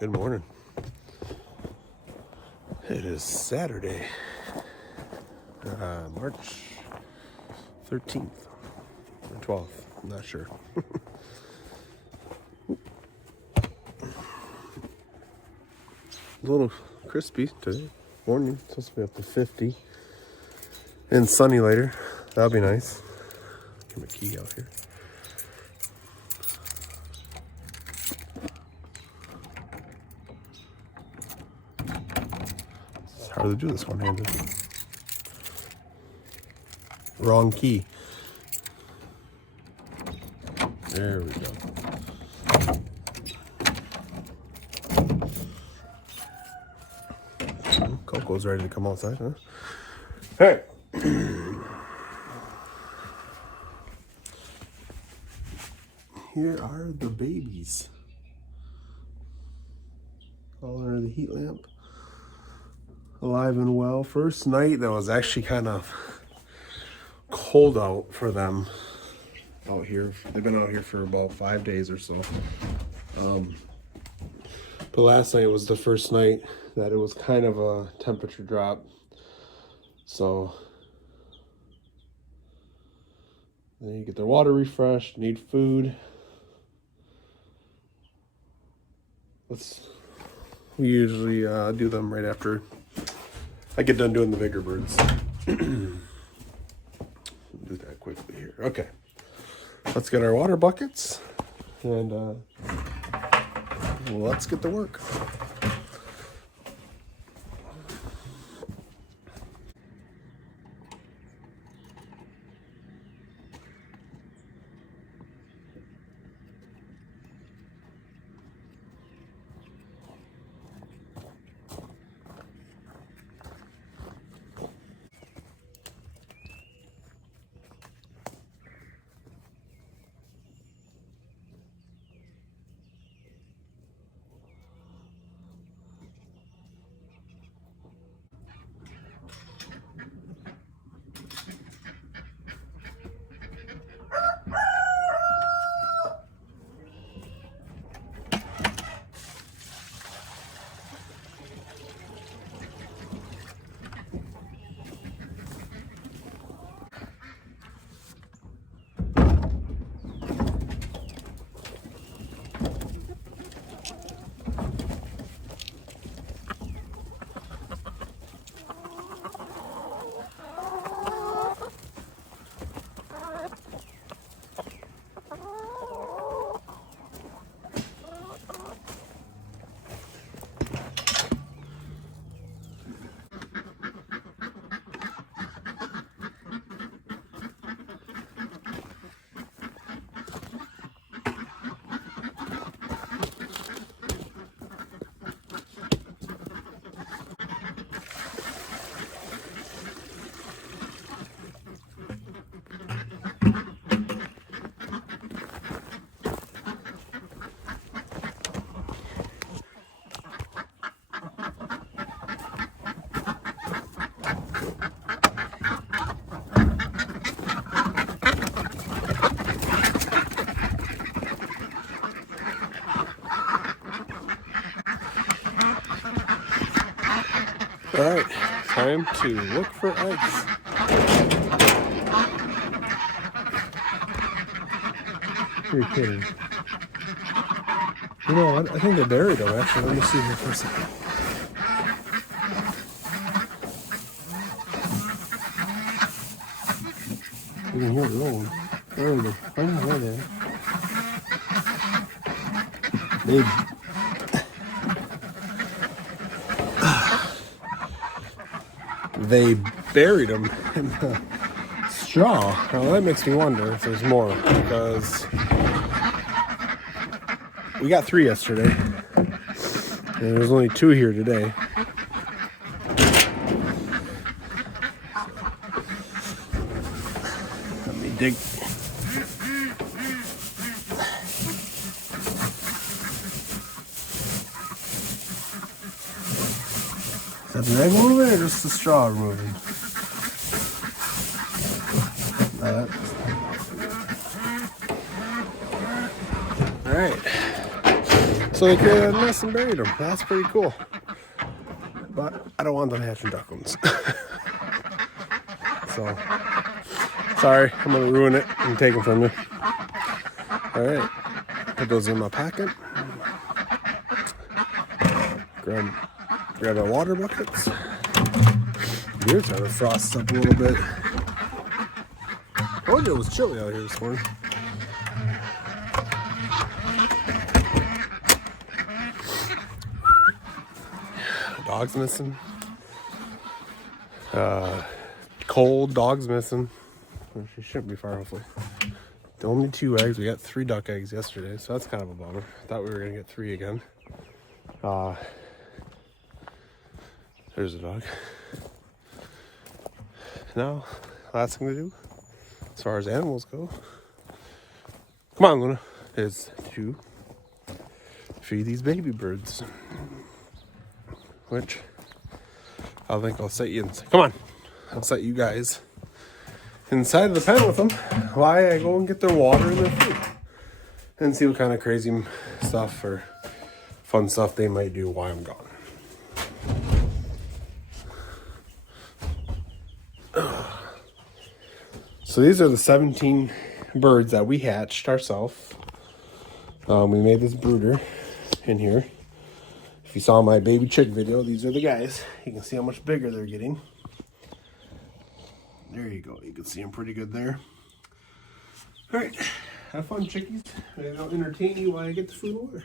Good morning. It is Saturday, March 13th or 12th. I'm not sure. A little crispy today. Morning, it's supposed to be up to 50. And sunny later. That'll be nice. Get my key out here. It's hard to do this one-handed. Wrong key. There we go. Coco's ready to come outside, huh? All right. Here are the babies. All under the heat lamp. Alive and well. First night that was actually kind of cold out for them out here. They've been out here for about 5 days or so. But last night was the first night that it was kind of a temperature drop. So they get their water refreshed, need food. We usually do them right after I get done doing the bigger birds. Do that quickly here. Okay. Let's get our water buckets and let's get to work. All right, time to look for eggs. You're kidding. You know what? I think they buried them, actually. Let me see here for a second. You can hear it rolling. There we go. Oh, there they are. They buried them in the straw. Now that makes me wonder if there's more, because we got 3 yesterday and there was only 2 here today. Let me dig. Is that the egg moving or just the straw moving? All right. So they created a nest and buried them. That's pretty cool. But I don't want them hatching ducklings. So, sorry, I'm going to ruin it and take them from you. Alright, put those in my pocket. Grab our water buckets. You're trying to frost up a little bit. I told you it was chilly out here this morning. Dog's missing. Cold, dog's missing. She shouldn't be far, hopefully. Only 2 eggs. We got 3 duck eggs yesterday, so that's kind of a bummer. Thought we were going to get 3 again. There's a dog. Now, last thing to do, as far as animals go, come on, Luna, is to feed these baby birds. Which I think I'll set you in. Come on, I'll set you guys inside of the pen with them while I go and get their water and their food and see what kind of crazy stuff or fun stuff they might do while I'm gone. So these are the 17 birds that we hatched ourselves. We made this brooder in here. If you saw my baby chick video, these are the guys. You can see how much bigger they're getting. There you go. You can see them pretty good there. All right. Have fun, chickies. Maybe I'll entertain you while I get the food and water.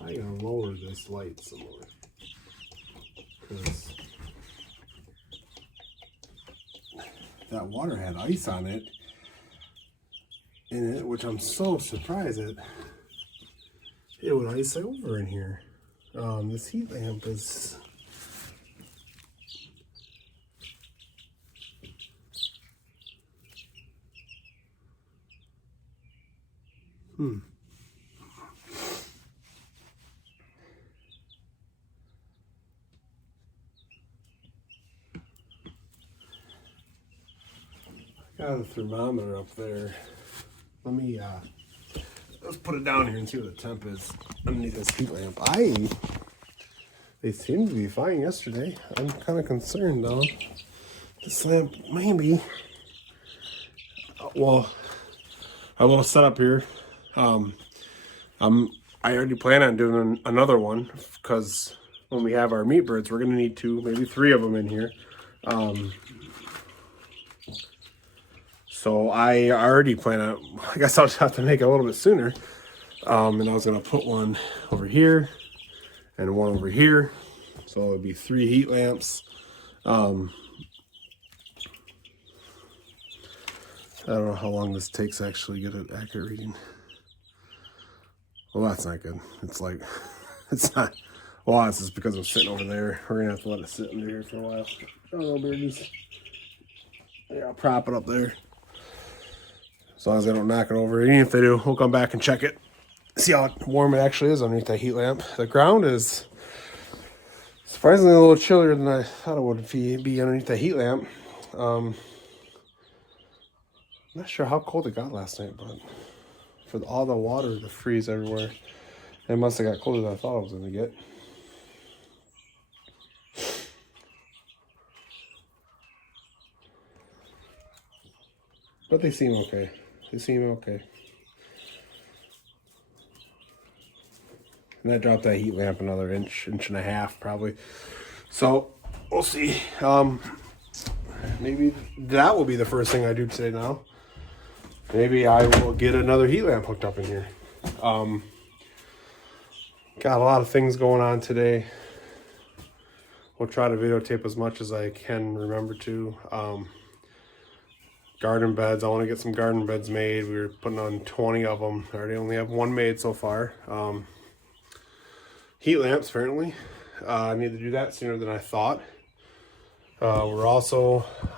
I gotta lower this light some more because that water had ice on it in it, which I'm so surprised that it would ice over in here. This heat lamp is got a thermometer up there. Let me let's put it down here and see what the temp is underneath this heat lamp. They seemed to be fine yesterday. I'm kind of concerned though. This lamp maybe. Well, I will set up here. I already plan on doing another one because when we have our meat birds, we're gonna need 2, maybe 3 of them in here. So I already plan on, I guess I'll just have to make it a little bit sooner. And I was gonna put one over here and one over here. So it'll be 3 heat lamps. I don't know how long this takes to actually get an accurate reading. Well, that's not good. It's like, it's not, well, this is because I'm sitting over there. We're gonna have to let it sit under here for a while. Oh, birdies. Yeah, I'll prop it up there. As long as they don't knock it over. Even if they do, we'll come back and check it. See how warm it actually is underneath that heat lamp. The ground is surprisingly a little chillier than I thought it would be underneath the heat lamp. I'm not sure how cold it got last night, but for all the water to freeze everywhere, it must have got colder than I thought it was going to get. But they seem okay. They seem okay. And I dropped that heat lamp another inch and a half probably. So we'll see. Maybe that will be the first thing I do today now. Maybe I will get another heat lamp hooked up in here. Got a lot of things going on today. We'll try to videotape as much as I can remember to. Garden beds. I want to get some garden beds made. We were putting on 20 of them. I already only have one made so far. Heat lamps, apparently. I need to do that sooner than I thought. I would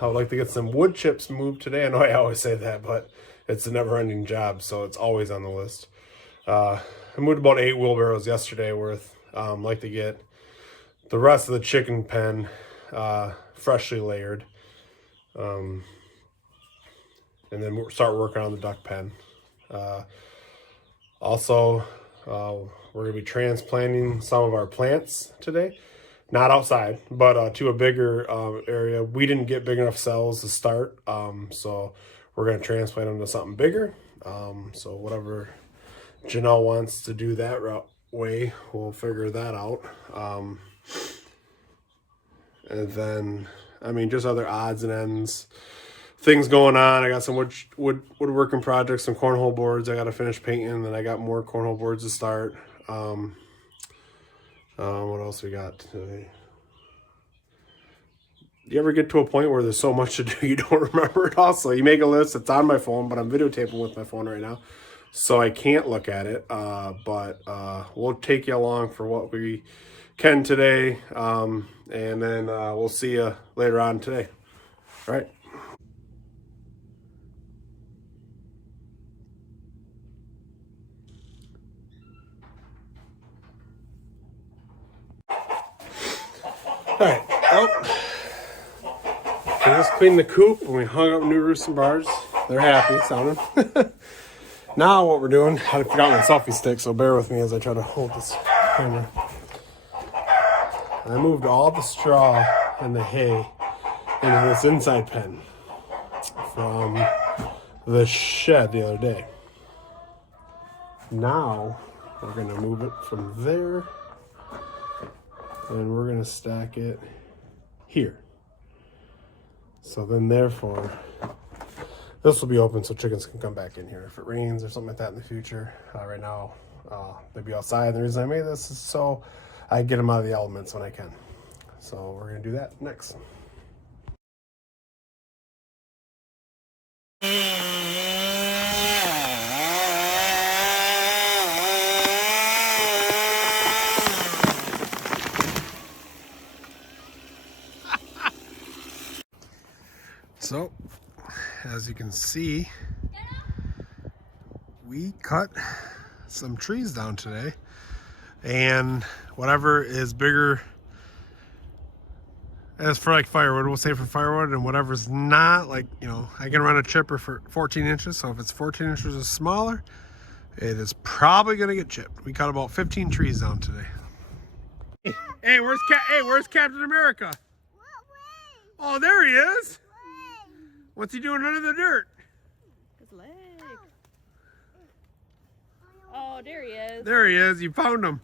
like to get some wood chips moved today. I know I always say that, but it's a never-ending job, so it's always on the list. I moved about 8 wheelbarrows yesterday worth. Like to get the rest of the chicken pen freshly layered. And then we'll start working on the duck pen. Also, we're going to be transplanting some of our plants today. Not outside, but to a bigger area. We didn't get big enough cells to start, so we're going to transplant them to something bigger. So whatever Janelle wants to do that way, we'll figure that out. And then, I mean, just other odds and ends. Things going on. I got some woodworking projects, some cornhole boards I got to finish painting, and I got more cornhole boards to start. What else we got today? You ever get to a point where there's so much to do you don't remember it all? So you make a list. It's on my phone, but I'm videotaping with my phone right now, so I can't look at it. But we'll take you along for what we can today, and then we'll see you later on today. All right. All right, well, we just cleaned the coop and we hung up new roosts and bars. They're happy sounding. Now what we're doing, I forgot my selfie stick, so bear with me as I try to hold this camera. I moved all the straw and the hay into this inside pen from the shed the other day. Now we're gonna move it from there and we're gonna stack it here. So then therefore, this will be open so chickens can come back in here if it rains or something like that in the future. Right now, they'd be outside. The reason I made this is so I get them out of the elements when I can. So we're gonna do that next. So, as you can see, we cut some trees down today, and whatever is bigger as for like firewood, we'll say for firewood, and whatever's not, like, you know, I can run a chipper for 14 inches, so if it's 14 inches or smaller, it is probably gonna get chipped. We cut about 15 trees down today. Hey, where's Captain America? Oh, there he is. What's he doing under the dirt? His leg. Oh, there he is. There he is. You found him.